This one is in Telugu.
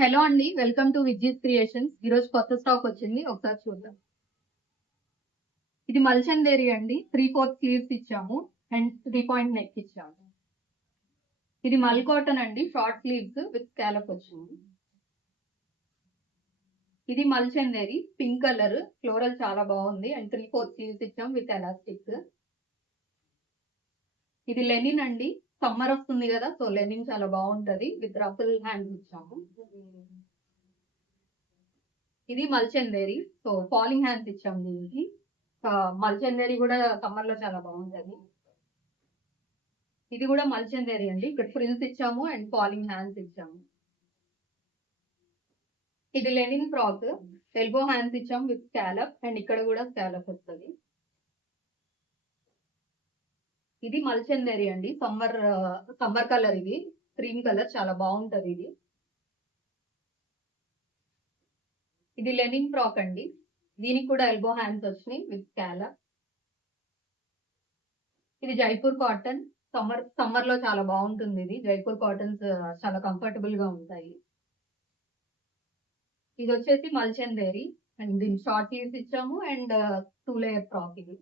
హలో అండి, వెల్కమ్ టు విజ్జిస్ క్రియేషన్స్. ఈరోజు కొత్త స్టాక్ వచ్చింది, ఒకసారి చూద్దాం. ఇది మల్చందేరి అండి, 3/4 స్లీవ్స్ ఇచ్చాము అండ్ 3 పాయింట్ నెక్ ఇచ్చాము. ఇది మల్ కాటన్ అండి, షార్ట్ స్లీవ్స్ విత్ స్కాలప్ వచ్చింది. ఇది మల్చందేరి పింక్ కలర్, ఫ్లోరల్ చాలా బాగుంది అండ్ 3/4 స్లీవ్స్ ఇచ్చాము విత్ ఎలాస్టిక్. ఇది లెనిన్ అండి, సమ్మర్ వస్తుంది కదా, సో లెనిన్ చాలా బాగుంటది విత్ రఫుల్ హ్యాండ్స్ ఇచ్చాము. ఇది మల్చందేరి, సో ఫాలింగ్ హ్యాండ్స్ ఇచ్చాము దీనికి. మల్చందేరి కూడా సమ్మర్ లో చాలా బాగుంటది. ఇది కూడా మల్చందేరి అండి, ఇక్కడ ఫ్రిల్స్ ఇచ్చాము అండ్ ఫాలింగ్ హ్యాండ్స్ ఇచ్చాము. ఇది లెనిన్ ఫ్రాక్, ఎల్బో హ్యాండ్స్ ఇచ్చాము విత్ స్కాలప్ అండ్ ఇక్కడ కూడా స్కాలప్ వస్తుంది. ఇది మల్చందేరి అండి, సమ్మర్ కలర్, ఇది క్రీమ్ కలర్ చాలా బాగుంటది. ఇది లెనిన్ ఫ్రాక్ అండి, దీనికి కూడా ఎల్బో హ్యాండ్స్ వచ్చినాయి విత్ స్కాలప్. ఇది జైపూర్ కాటన్, సమ్మర్ లో చాలా బాగుంటుంది. ఇది జైపూర్ కాటన్స్ చాలా కంఫర్టబుల్ గా ఉంటాయి. ఇది వచ్చేసి మల్చందేరి అండ్ దీని షార్ట్ స్లీవ్స్ ఇచ్చాము అండ్ 2 లేయర్ ఫ్రాక్. ఇది